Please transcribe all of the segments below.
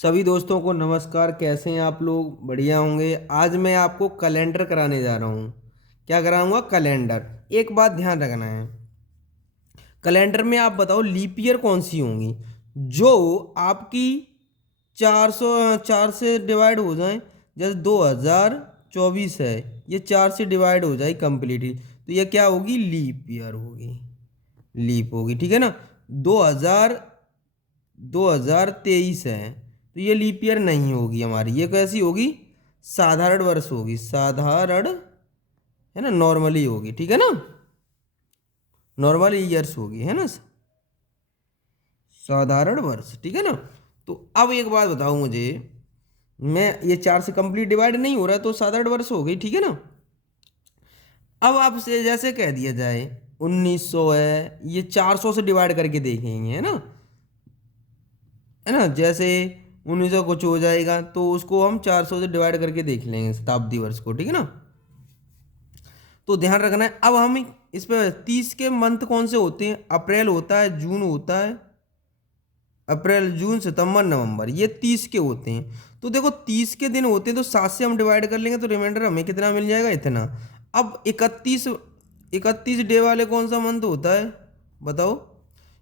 सभी दोस्तों को नमस्कार। कैसे हैं आप लोग? बढ़िया होंगे। आज मैं आपको कैलेंडर कराने जा रहा हूँ। क्या कराऊंगा? कैलेंडर। एक बात ध्यान रखना है, कैलेंडर में आप बताओ लीप ईयर कौन सी होंगी जो आपकी 4 से डिवाइड हो जाए। जैसे 2024 है, ये 4 से डिवाइड हो जाए कंप्लीटली, तो ये क्या होगी? लीप ईयर होगी। लीप होगी, ठीक है ना। 2000 2023 है तो ये लीप ईयर नहीं होगी हमारी। ये कैसी होगी? साधारण वर्ष होगी। साधारण है ना, नॉर्मली होगी, ठीक है ना। नॉर्मल ईयर्स होगी, है ना, साधारण वर्ष, ठीक है ना। तो अब एक बात बताओ मुझे, मैं ये 4 से कंप्लीट डिवाइड नहीं हो रहा है तो साधारण वर्ष हो गई, ठीक है ना। अब आपसे जैसे कह दिया जाए 1900 है, ये 400 से डिवाइड करके देखेंगे, है ना। जैसे 1900 कुछ हो जाएगा तो उसको हम 400 से डिवाइड करके देख लेंगे शताब्दी वर्ष को, ठीक है ना। तो ध्यान रखना है। अब हम इस पे 30 के मंथ कौन से होते हैं? अप्रैल होता है, जून होता है, अप्रैल जून सितंबर नवंबर, ये 30 के होते हैं। तो देखो 30 के दिन होते हैं तो 7 से हम डिवाइड कर लेंगे तो रिमाइंडर हमें कितना मिल जाएगा? इतना। अब 31 डे वाले कौन सा मंथ होता है बताओ?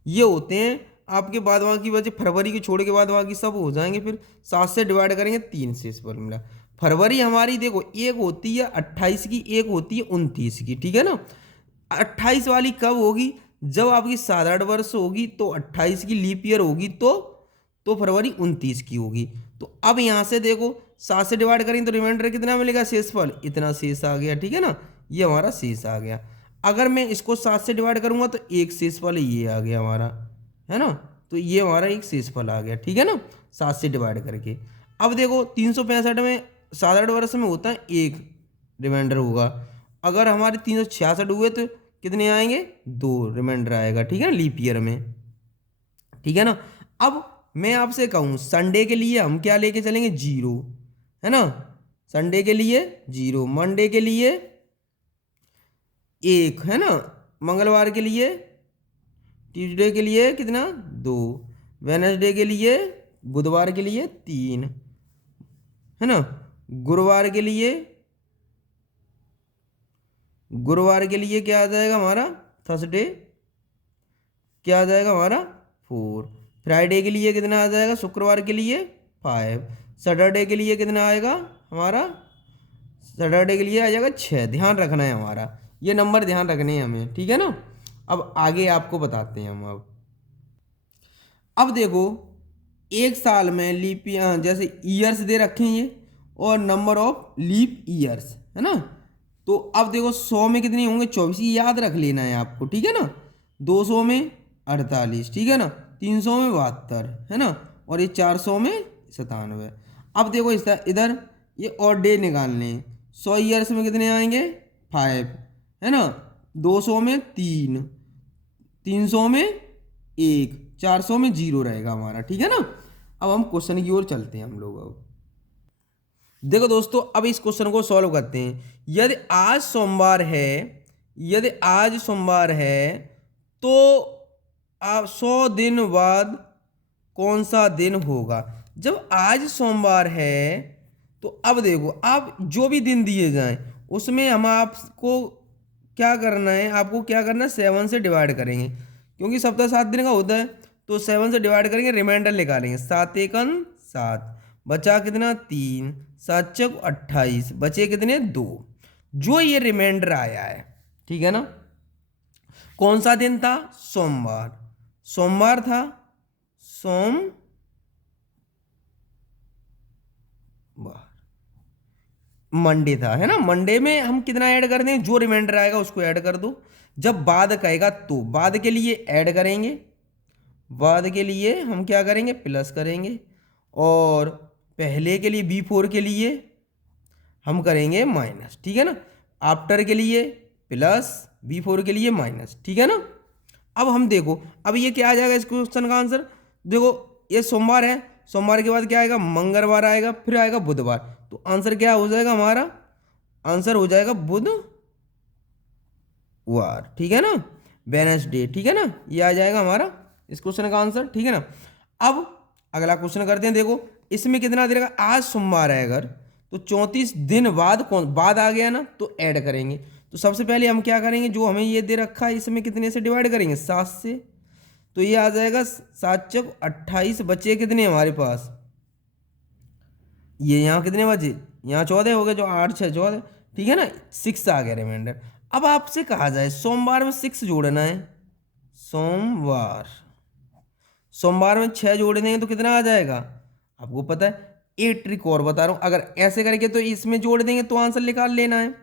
ये होते हैं आपके बाद बाकी बचे फरवरी के छोड़ के बाद बाकी सब हो जाएंगे। फिर 7 से डिवाइड करेंगे 3 से, इस पर मिला। फरवरी हमारी देखो एक होती है 28 की, एक होती है 29 की, ठीक है ना। 28 वाली कब होगी? जब आपकी साधारण वर्ष होगी तो 28 की लीप ईयर होगी तो फरवरी 29 की होगी। तो अब यहाँ से देखो 7 से डिवाइड करेंगे तो रिमाइंडर कितना मिलेगा? शेषफल इतना शेष आ गया, ठीक है ना। ये हमारा शेष आ गया। अगर मैं इसको 7 से डिवाइड करूंगा तो एक शेषफल ये आ गया हमारा, है ना। तो ये हमारा एक शेषफल आ गया, ठीक है ना, 7 से डिवाइड करके। अब देखो 365 में साधारण वर्ष में होता है एक रिमाइंडर होगा। अगर हमारे 366 हुए तो कितने आएंगे? 2 रिमाइंडर आएगा, ठीक है ना, लीप ईयर में, ठीक है ना। अब मैं आपसे कहूँ संडे के लिए हम क्या लेके चलेंगे? 0, है ना। संडे के लिए 0, मंडे के लिए 1, है ना, मंगलवार के लिए, ट्यूसडे के लिए कितना? 2, वेनसडे के लिए, बुधवार के लिए 3, है ना। गुरुवार के लिए गुरुवार के लिए क्या आ जाएगा हमारा? थर्सडे। क्या आ जाएगा हमारा? 4। फ्राइडे के लिए कितना आ जाएगा? शुक्रवार के लिए 5। सैटरडे के लिए कितना आएगा हमारा? सैटरडे के लिए आ जाएगा 6। ध्यान रखना है हमारा, ये नंबर ध्यान रखने हैं हमें, ठीक है ना। अब आगे आपको बताते हैं हम। अब देखो एक साल में लीप जैसे ईयर्स दे रखे हैं ये, और नंबर ऑफ लीप ईयर्स, है ना। तो अब देखो 100 में कितने होंगे? 24, ये याद रख लेना है आपको, ठीक है ना। 200 में 48, ठीक है ना। 300 में 72, है ना। और ये 400 में 97। अब देखो इस इधर ये और डे निकालने हैं। 100 ईयर्स में कितने आएंगे? 5, है ना। 200 में 3, 300 में 1, 400 में 0 रहेगा हमारा, ठीक है ना। अब हम क्वेश्चन की ओर चलते हैं हम लोग। अब देखो दोस्तों, अब इस क्वेश्चन को सॉल्व करते हैं। यदि आज सोमवार है तो आप 100 दिन बाद कौन सा दिन होगा? जब आज सोमवार है तो अब देखो आप जो भी दिन दिए जाएं उसमें हम आपको क्या करना है? आपको क्या करना है? 7 से डिवाइड करेंगे, क्योंकि सप्ताह 7 दिन का होता है। तो 7 से डिवाइड करेंगे, रिमाइंडर निकालेंगे। 7 एकन 7, बचा कितना? 3, 7 चौक 28, बचे कितने? 2। जो ये रिमाइंडर आया है, ठीक है ना, कौन सा दिन था? सोमवार। सोमवार था, सोमवार। मंडे था, है ना। मंडे में हम कितना ऐड कर दें? जो रिमाइंडर आएगा उसको ऐड कर दो। जब बाद कहेगा तो बाद के लिए ऐड करेंगे, बाद के लिए हम क्या करेंगे? प्लस करेंगे। और पहले के लिए B4 के लिए हम करेंगे माइनस, ठीक है ना। आफ्टर के लिए प्लस, B4 के लिए माइनस, ठीक है ना। अब हम देखो, अब ये क्या आ जाएगा इस क्वेश्चन का आंसर? देखो ये सोमवार है, सोमवार के बाद क्या आएगा? मंगलवार आएगा, फिर आएगा बुधवार। तो आंसर क्या हो जाएगा हमारा? आंसर हो जाएगा बुधवार, ठीक है ना, वेडनेसडे, ठीक है ना। ये आ जाएगा हमारा इस क्वेश्चन का आंसर, ठीक है ना। अब अगला क्वेश्चन करते हैं। देखो इसमें कितना दे रखा, आज सोमवार है अगर, तो 34 दिन बाद बाद आ गया ना, तो ऐड करेंगे। तो सबसे पहले हम क्या करेंगे, जो हमें ये दे रखा है इसमें कितने से डिवाइड करेंगे, 7 से। तो ये आ जाएगा 7 चौक 28, बचे कितने हमारे पास, ये यहाँ कितने बचे, यहाँ 14 हो गए, जो 8 6 14, ठीक है ना, 6 आ गया रिमाइंडर। अब आपसे कहा जाए सोमवार में 6 जोड़ना है, सोमवार सोमवार में 6 जोड़ देंगे तो कितना आ जाएगा, आपको पता है। एक ट्रिक और बता रहा हूँ, अगर ऐसे करके तो इसमें जोड़ देंगे तो आंसर निकाल लेना है।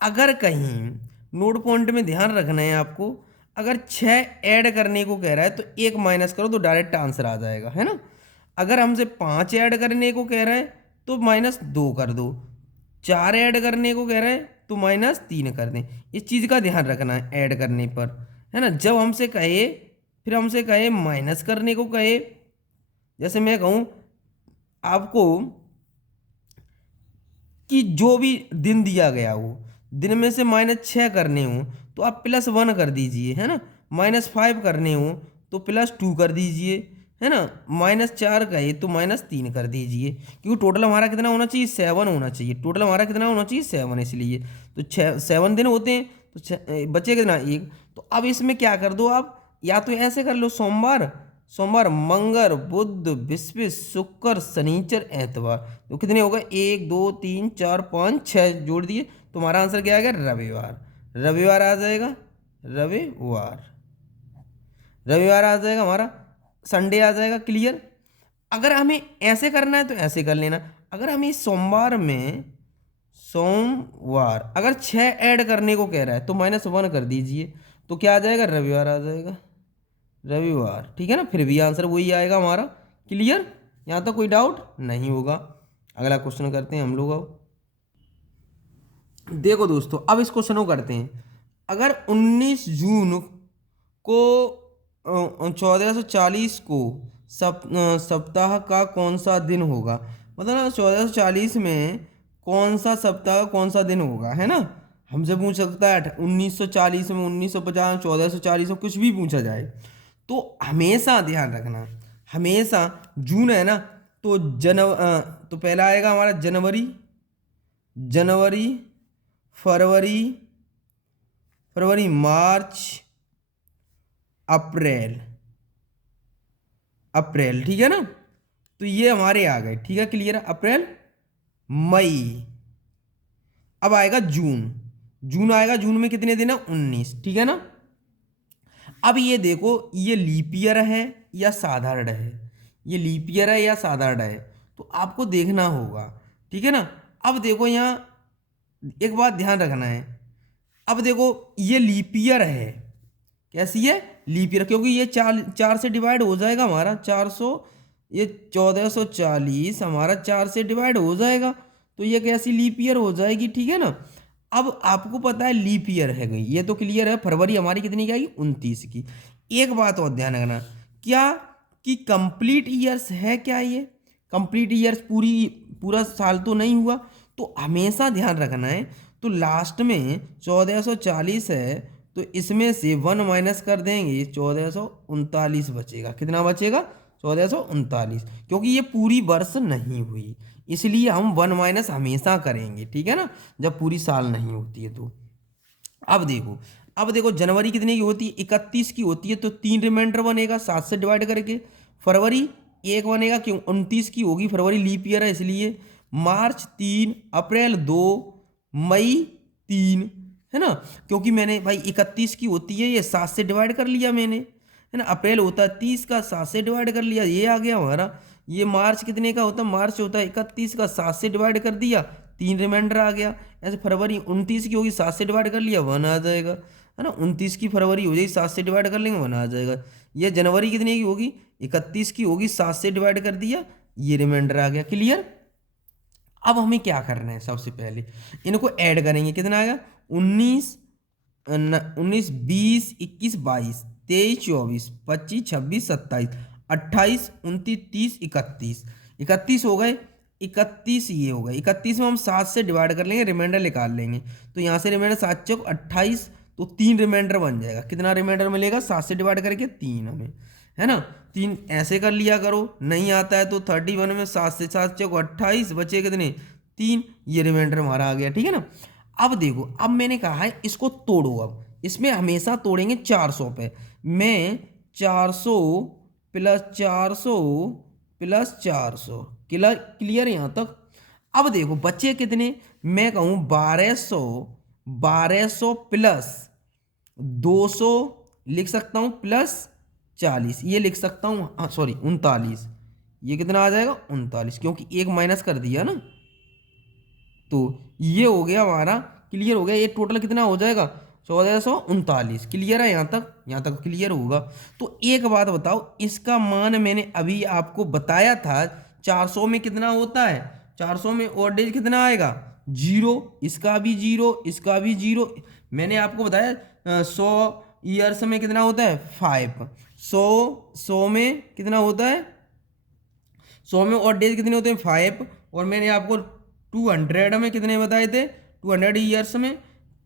अगर कहीं नोट पॉइंट में ध्यान रखना है आपको, अगर 6 ऐड करने को कह रहा है तो 1 माइनस करो तो डायरेक्ट आंसर आ जाएगा, है ना। अगर हमसे 5 ऐड करने को कह रहा है तो -2 कर दो, 4 ऐड करने को कह रहा है तो -3 कर दें। इस चीज़ का ध्यान रखना है ऐड करने पर, है ना। जब हमसे कहे, फिर हमसे कहे माइनस करने को कहे, जैसे मैं कहूँ आपको कि जो भी दिन दिया गया हो, दिन में से -6 करने हो तो आप +1 कर दीजिए, है ना। -5 करने हो तो +2 कर दीजिए, है ना। -4 कहे तो -3 कर दीजिए, क्योंकि टोटल हमारा कितना होना चाहिए, 7 होना चाहिए। टोटल हमारा कितना होना चाहिए, 7, इसलिए तो 7 दिन होते हैं, तो बचे कितना, 1। तो अब इसमें क्या कर दो आप, या तो ऐसे कर लो, सोमवार मंगल बुध बृहस्पति शुक्र शनिचर एतवार, तो कितने होगा, 1 2 3 4 5 6 जोड़ दिए, तुम्हारा आंसर क्या आएगा, रविवार। रविवार आ जाएगा, रविवार आ जाएगा हमारा, संडे आ जाएगा। क्लियर। अगर हमें ऐसे करना है तो ऐसे कर लेना। अगर हमें सोमवार अगर 6 ऐड करने को कह रहा है तो -1 कर दीजिए, तो क्या आ जाएगा, रविवार आ जाएगा, रविवार, ठीक है ना। फिर भी आंसर वही आएगा हमारा। क्लियर, यहाँ तक कोई डाउट नहीं होगा। अगला क्वेश्चन करते हैं हम लोग। अब देखो दोस्तों, अब इस क्वेश्चन को करते हैं। अगर 19 जून को 1440 को सप्ताह का कौन सा दिन होगा, मतलब ना 1440 में कौन सा सप्ताह कौन सा दिन होगा, है ना। हमसे पूछ सकता है 1940 में, 1950 में, 1440 में, कुछ भी पूछा जाए। तो हमेशा ध्यान रखना, हमेशा जून है ना, तो तो पहला आएगा हमारा जनवरी फरवरी मार्च अप्रैल, ठीक है ना। तो ये हमारे आ गए, ठीक है। क्लियर है, अप्रैल मई। अब आएगा जून आएगा, जून में कितने दिन है, 19, ठीक है ना। अब ये देखो, ये लीप ईयर है या साधारण है, ये लीप ईयर है या साधारण है, तो आपको देखना होगा, ठीक है ना। अब देखो यहाँ एक बात ध्यान रखना है। अब देखो ये लीप ईयर है, कैसी है, लीप ईयर, क्योंकि ये 4 से डिवाइड हो जाएगा हमारा 400, ये 1440 हमारा 4 से डिवाइड हो जाएगा, तो ये कैसी लीप ईयर हो जाएगी, ठीक है ना। अब आपको पता है लीप ईयर है गई, ये तो क्लियर है। फरवरी हमारी कितनी की आएगी, 29 की। एक बात और ध्यान रखना, क्या कि कंप्लीट ईयर्स है, क्या ये कंप्लीट ईयर्स पूरा साल तो नहीं हुआ। तो हमेशा ध्यान रखना है, तो लास्ट में 1440 है, तो इसमें से 1 माइनस कर देंगे, 1439 बचेगा। कितना बचेगा, 1439, क्योंकि ये पूरी वर्ष नहीं हुई, इसलिए हम 1 माइनस हमेशा करेंगे, ठीक है ना, जब पूरी साल नहीं होती है तो। अब देखो जनवरी कितने की होती है, 31 की होती है, तो 3 रिमाइंडर बनेगा 7 से डिवाइड करके। फरवरी 1 बनेगा, क्यों, 29 की होगी, फरवरी लीप ईयर है इसलिए। मार्च 3, अप्रैल 2, मई 3, है ना, क्योंकि मैंने भाई 31 की होती है, ये 7 से डिवाइड कर लिया मैंने, है ना। अप्रैल होता है 30 का, 7 से डिवाइड कर लिया, ये आ गया हमारा। ये मार्च कितने का होता है, मार्च होता है 31 का, 7 से डिवाइड कर दिया, 3 रिमाइंडर आ गया। ऐसे फरवरी 29 की होगी, 7 से डिवाइड कर लिया, 1 आ जाएगा, है ना। 29 की फरवरी हो जाएगी, 7 से डिवाइड कर लेंगे, 1 आ जाएगा। ये जनवरी कितने की होगी, 31 की होगी, 7 से डिवाइड कर दिया, ये रिमाइंडर आ गया। क्लियर। अब हमें क्या करना है, सबसे पहले इनको ऐड करेंगे, कितना आएगा, 19 20 21 22 23 24 25 26 27 28 29 30 31 31 हो गए, 31 ये हो गए। 31 में हम 7 से डिवाइड कर लेंगे, रिमाइंडर निकाल लेंगे, तो यहाँ से रिमाइंडर 7 चौक 28, तो 3 रिमाइंडर बन जाएगा। कितना रिमाइंडर मिलेगा, 7 से डिवाइड करके 3 हमें, है ना। 3 ऐसे कर लिया करो, नहीं आता है तो 31 में 7 से 7 चौक 28, बचे कितने 3, ये रिमाइंडर हमारा आ गया, ठीक है ना। अब देखो, अब मैंने कहा है इसको तोड़ो, अब इसमें हमेशा तोड़ेंगे 400 पे। मैं 400 प्लस 400 प्लस 400, क्लियर यहाँ तक। अब देखो बचे कितने, मैं कहूँ 1200, 1200 प्लस 200 लिख सकता हूँ, प्लस 40 ये लिख सकता हूँ, हाँ सॉरी 39, ये कितना आ जाएगा 39, क्योंकि एक माइनस कर दिया ना। तो ये हो गया हमारा, क्लियर हो गया। ये टोटल कितना हो जाएगा 1439, क्लियर है यहाँ तक, यहाँ तक क्लियर होगा। तो एक बात बताओ, इसका मान मैंने अभी आपको बताया था 400 में कितना होता है, 400 में ऑड डेज कितना आएगा 0, इसका भी 0, इसका भी 0। मैंने आपको बताया 100 ईयर्स में कितना होता है 5, 100 में कितना होता है, 100 में और डेज कितने होते हैं 5, और मैंने आपको 200 में कितने बताए थे, 200 ईयर्स में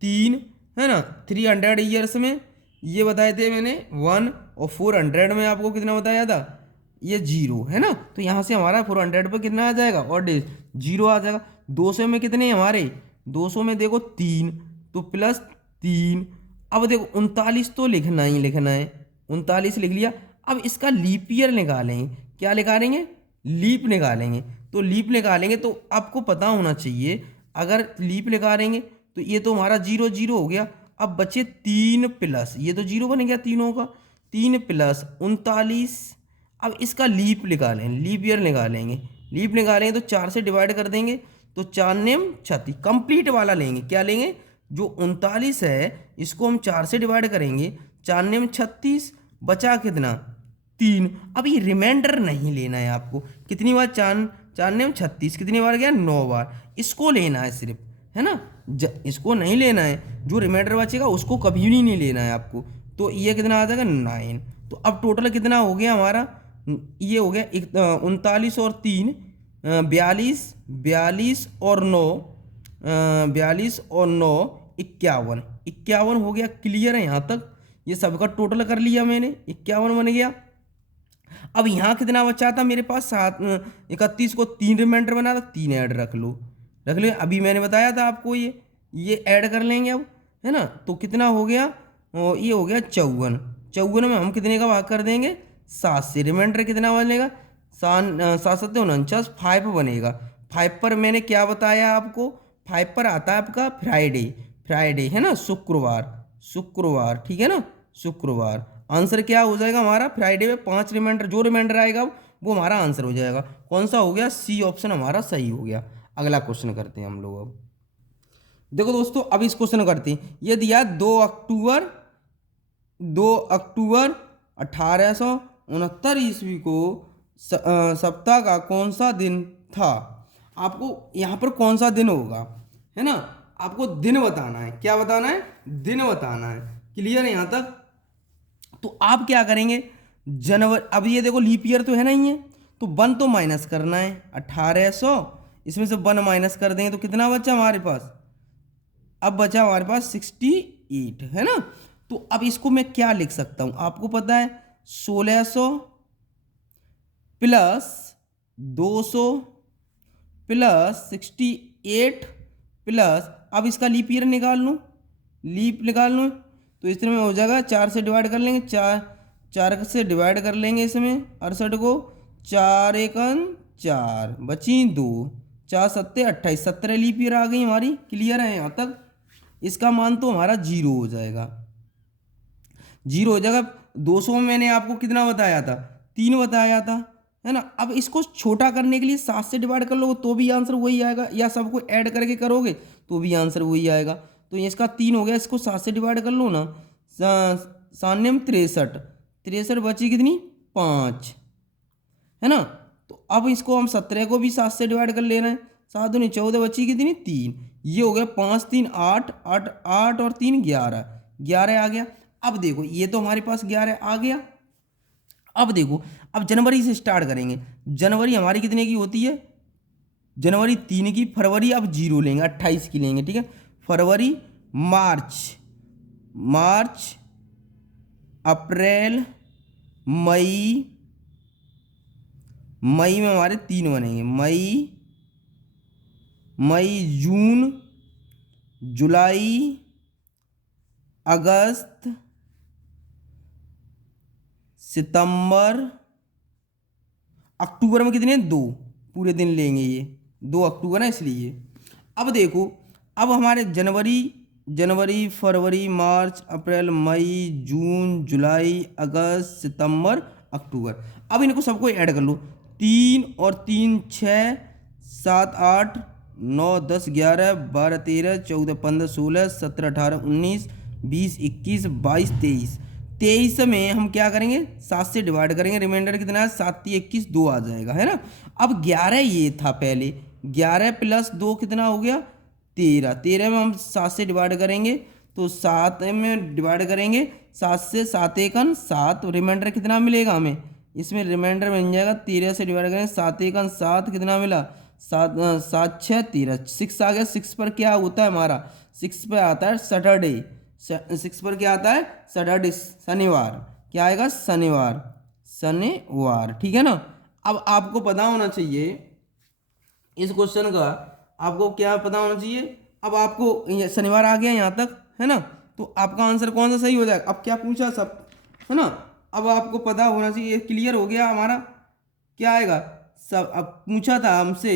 3, है ना, 300 ईयर्स में ये बताए थे मैंने 1, और 400 में आपको कितना बताया था ये 0, है ना। तो यहाँ से हमारा 400 पर कितना आ जाएगा और डेज 0 आ जाएगा। 200 में कितने हमारे, 200 में देखो 3, तो प्लस 3। अब देखो 39 तो लिखना ही लिखना है, 39 लिख लिया। अब इसका लीप ईयर निकालेंगे, क्या निकालेंगे, लीप निकालेंगे। तो लीप निकालेंगे तो आपको पता होना चाहिए, अगर लीप निकालेंगे तो ये तो हमारा 0 0 हो गया। अब बचे 3 प्लस, ये तो 0 बन गया तीनों का, 3 प्लस 39। अब इसका लीप निकालें, लीप ईयर निकालेंगे, लीप निकालेंगे तो 4 से डिवाइड कर देंगे, तो 4 नेम 36 कंप्लीट वाला लेंगे। क्या लेंगे, जो 39 है इसको हम 4 से डिवाइड करेंगे, 4 नेम 36, बचा कितना 3। अब ये रिमाइंडर नहीं लेना है आपको, कितनी बार 4 नेम 36 कितनी बार गया 9 बार, इसको लेना है सिर्फ, है ना। इसको नहीं लेना है, जो रिमाइंडर बचेगा उसको कभी भी नहीं लेना है आपको। तो ये कितना आ जाएगा 9। तो अब टोटल कितना हो गया हमारा, ये हो गया 39 और 3 42, 42 और 9 42 और 9 51, 51 हो गया, क्लियर है यहाँ तक। ये सबका टोटल कर लिया मैंने, 51 बन गया। अब यहाँ कितना बचा था मेरे पास 31 को 3 रिमाइंडर बना था, 3 ऐड रख लो, रख लो। अभी मैंने बताया था आपको, ये ऐड कर लेंगे अब, है ना। तो कितना हो गया, ये हो गया 54, 54 में हम कितने का भाग कर देंगे 7 से, रिमाइंडर कितना बनेगा 7 7 49, 5 बनेगा। 5 पर मैंने क्या बताया आपको, 5 पर आता है आपका फ्राइडे, फ्राइडे है ना, शुक्रवार, शुक्रवार, ठीक है ना, शुक्रवार। आंसर क्या हो जाएगा हमारा, फ्राइडे में 5 रिमाइंडर, जो रिमाइंडर आएगा वो हमारा आंसर हो जाएगा। कौन सा हो गया, सी ऑप्शन हमारा सही हो गया। अगला क्वेश्चन करते हैं हम लोग। अब देखो दोस्तों, अब इस क्वेश्चन करते हैं। ये दिया 2 अक्टूबर 1869 ईस्वी को सप्ताह का कौन सा दिन था। आपको यहाँ पर कौन सा दिन होगा, है ना, आपको दिन बताना है। क्या बताना है, दिन बताना है, क्लियर है यहाँ तक। तो आप क्या करेंगे, जनवरी, अब ये देखो लीप ईयर तो है नहीं है, तो 1 तो माइनस करना है, 1800 इसमें से 1 माइनस कर देंगे तो कितना बचा हमारे पास, अब बचा हमारे पास 68, है ना। तो अब इसको मैं क्या लिख सकता हूं, आपको पता है 1600 प्लस 200 प्लस 68 प्लस, अब इसका लीप ईयर निकाल लूँ, लीप निकाल लूँ तो इस तरह में हो जाएगा, 4 से डिवाइड कर लेंगे, 4 से डिवाइड कर लेंगे इसमें 68 को, 4 1 4 बची 2, 4 7 28, 17 लीप ईयर आ गई हमारी, क्लियर है यहाँ तक। इसका मान तो हमारा 0 हो जाएगा, 0 हो जाएगा। 200 में मैंने आपको कितना बताया था, 3 बताया था, है ना। अब इसको छोटा करने के लिए 7 से डिवाइड कर लोगे तो भी आंसर वही आएगा, या सबको ऐड करके करोगे तो भी आंसर वही आएगा। तो इसका 3 हो गया, इसको 7 से डिवाइड कर लो ना, 7 में 63, 63 बची कितनी 5, है ना। तो अब इसको हम 17 को भी 7 से डिवाइड कर ले रहे हैं, 7 दूनी 14 बची कितनी 3, ये हो गया 5 3 8 8 8 और 3 11, 11 आ गया। अब देखो ये तो हमारे पास 11 आ गया। अब देखो, अब जनवरी से स्टार्ट करेंगे। जनवरी हमारी कितने की होती है, जनवरी 3 की, फरवरी अब 0 लेंगे, 28 की लेंगे, ठीक है। फरवरी, मार्च, मार्च, अप्रैल, मई, मई में हमारे 3 बनेंगे, मई जून जुलाई अगस्त सितंबर, अक्टूबर में कितने, 2 पूरे दिन लेंगे, ये 2 अक्टूबर है इसलिए। अब देखो, अब हमारे जनवरी फरवरी मार्च अप्रैल मई जून जुलाई अगस्त सितंबर अक्टूबर। अब इनको सबको ऐड कर लो, 3 और 3 6, 7 8 9 10 11 12 13 14 15 16 17 18 19 20 21 22 23। 23 में हम क्या करेंगे, 7 से डिवाइड करेंगे, रिमाइंडर कितना है, 7 3 21 2 आ जाएगा, है ना। अब 11 ये था पहले, 11 प्लस 2 कितना हो गया, 13। 13 में हम 7 से डिवाइड करेंगे, तो 7 में डिवाइड करेंगे, 7 से 7 एकन 7, रिमाइंडर कितना मिलेगा हमें, इसमें रिमाइंडर बन जाएगा, 13 से डिवाइड करेंगे, 7 एकन 7, कितना मिला, 7 7 6 13, 6 आ गया। 6 पर क्या होता है हमारा, 6 पर आता है सैटरडे, 6 पर क्या आता है, सैटरडे शनिवार, क्या आएगा, शनिवार, शनिवार, ठीक है ना। अब आपको पता होना चाहिए इस क्वेश्चन का, आपको क्या पता होना चाहिए, अब आपको शनिवार आ गया यहाँ तक, है ना, तो आपका आंसर कौन सा सही हो जाएगा। अब क्या पूछा सब, है ना, अब आपको पता होना चाहिए, क्लियर हो गया हमारा, क्या आएगा सब। अब पूछा था हमसे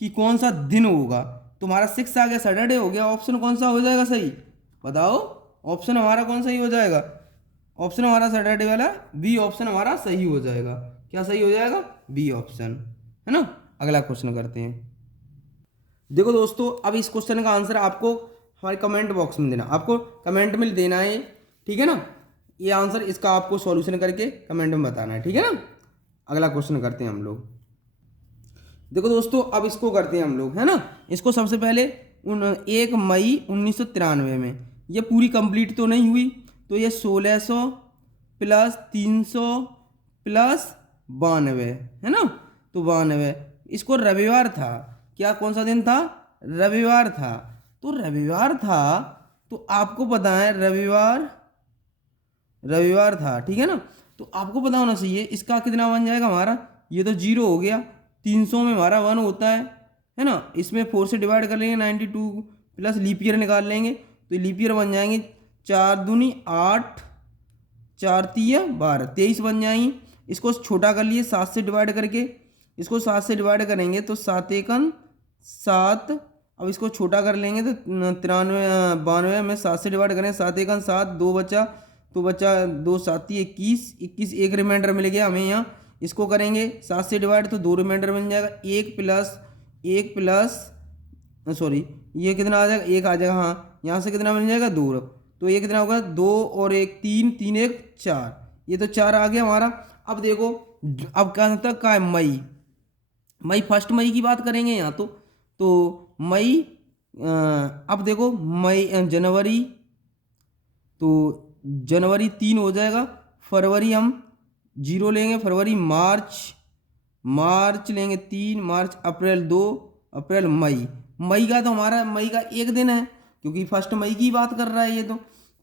कि कौन सा दिन होगा, तुम्हारा 6 आ गया, सैटरडे हो गया, ऑप्शन कौन सा हो जाएगा सही, बताओ, ऑप्शन हमारा कौन सही हो जाएगा, ऑप्शन हमारा सैटरडे वाला, बी ऑप्शन हमारा सही हो जाएगा। क्या सही हो जाएगा, बी ऑप्शन, है ना। अगला क्वेश्चन करते हैं। देखो दोस्तों, अब इस क्वेश्चन का आंसर आपको हमारे कमेंट बॉक्स में देना, आपको कमेंट में देना है, ठीक है ना। ये आंसर इसका आपको सॉल्यूशन करके कमेंट में बताना है, ठीक है ना। अगला क्वेश्चन करते हैं हम लोग। देखो दोस्तों, अब इसको करते हैं हम लोग, है ना। इसको सबसे पहले 1 मई 1993 में, ये पूरी कंप्लीट तो नहीं हुई, तो ये 1600 प्लस 300 प्लस 92, है ना, तो 92, इसको रविवार था, क्या कौन सा दिन था, रविवार था, तो रविवार था, तो आपको पता है रविवार था, ठीक है ना। तो आपको पता होना चाहिए इसका कितना बन जाएगा हमारा, ये तो 0 हो गया, 300 में हमारा 1 होता है ना, इसमें 4 से डिवाइड कर लेंगे, 92 प्लस लीप ईयर निकाल लेंगे, तो लीप ईयर बन जाएंगे 4 दूनी 8, 4 3 12, 23 बन जाएंगी। इसको छोटा कर लिए 7 से डिवाइड करके, इसको 7 से डिवाइड करेंगे तो 7 एकन 7, अब इसको छोटा कर लेंगे तो 93 92 में 7 से डिवाइड करें, 7 एकन 7, 2 बचा, तो बचा 2 7 21, 21 एक रिमाइंडर मिल गया हमें यहाँ, इसको करेंगे 7 से डिवाइड तो 2 रिमाइंडर बन जाएगा, 1 प्लस सॉरी ये कितना आ जाएगा, 1 आ जाएगा, हाँ यहाँ से कितना बन जाएगा 2, तो ये कितना होगा 2 और 1 3, 3 1 4, ये तो 4 आ गया हमारा। अब देखो, अब कहाँ तक का है, मई 1 मई की बात करेंगे यहाँ तो मई, अब देखो मई जनवरी, तो जनवरी 3 हो जाएगा, फरवरी हम 0 लेंगे, फरवरी मार्च लेंगे 3, मार्च अप्रैल 2, अप्रैल मई का तो हमारा मई का 1 दिन है, क्योंकि 1 मई की बात कर रहा है ये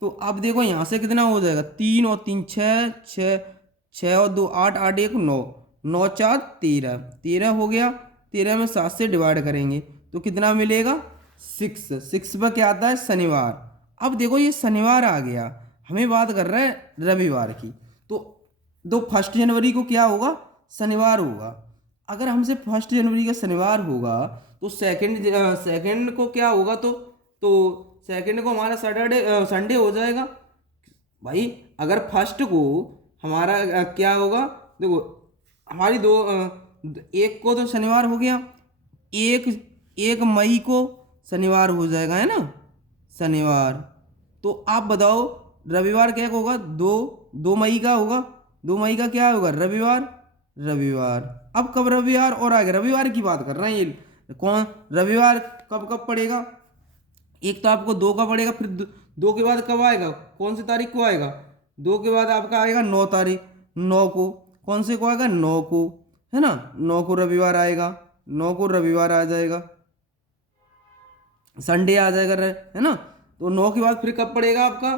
तो अब देखो यहाँ से कितना हो जाएगा, 3 और 3 6 और 2 8, 8 1 9, 9 4 13, 13 हो गया, 13 में 7 से डिवाइड करेंगे तो कितना मिलेगा, 6 पर क्या आता है, शनिवार। अब देखो ये शनिवार आ गया, हमें बात कर रहा है रविवार की, तो 1 जनवरी को क्या होगा, शनिवार होगा। अगर हमसे 1 जनवरी का शनिवार होगा तो सेकंड को क्या होगा, तो सेकंड को हमारा संडे हो जाएगा भाई। अगर 1 को हमारा क्या होगा, देखो हमारी 1 को तो शनिवार हो गया, 1 मई को शनिवार हो जाएगा, है ना, शनिवार। तो आप बताओ रविवार क्या होगा, 2 मई का होगा, 2 मई का क्या होगा, रविवार। अब कब रविवार और आ गया, रविवार की बात कर रहे हैं, ये कौन रविवार कब पड़ेगा, एक तो आपको 2 का पड़ेगा, फिर 2 के बाद कब आएगा, कौन सी तारीख को आएगा, 2 के बाद आपका आएगा 9 तारीख, 9 को कौन से को आएगा, 9 को, है ना, 9 को रविवार आएगा, 9 को रविवार आ जाएगा, संडे आ जाएगा, है ना। तो 9 के बाद फिर कब पड़ेगा आपका,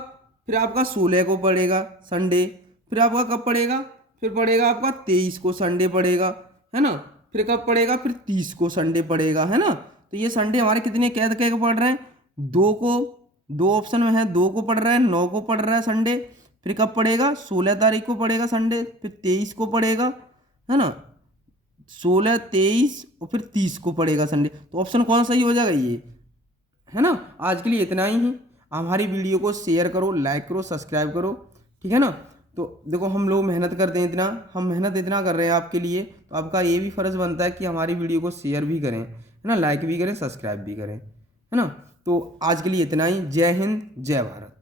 फिर आपका 16 को पड़ेगा संडे, फिर आपका कब पड़ेगा, फिर पड़ेगा आपका 23 को संडे पड़ेगा, है ना। फिर कब पड़ेगा, फिर 30 को संडे पड़ेगा, है ना। तो ये संडे हमारे कितने कैद के पड़ रहे हैं, 2 को, 2 ऑप्शन में है, 2 को पड़ रहा है, 9 को पड़ रहा है संडे। फिर कब पड़ेगा, 16 तारीख को पड़ेगा संडे, फिर 23 को पड़ेगा, है ना, 16, 23 और फिर 30 को पड़ेगा संडे। तो ऑप्शन कौन सही हो जाएगा ये, है ना। आज के लिए इतना ही है। हमारी वीडियो को शेयर करो, लाइक करो, सब्सक्राइब करो, ठीक है ना। तो देखो हम लोग मेहनत करते हैं इतना, हम मेहनत इतना कर रहे हैं आपके लिए, तो आपका ये भी फ़र्ज़ बनता है कि हमारी वीडियो को शेयर भी करें, है ना, लाइक भी करें, सब्सक्राइब भी करें, है ना। तो आज के लिए इतना ही। जय हिंद, जय भारत।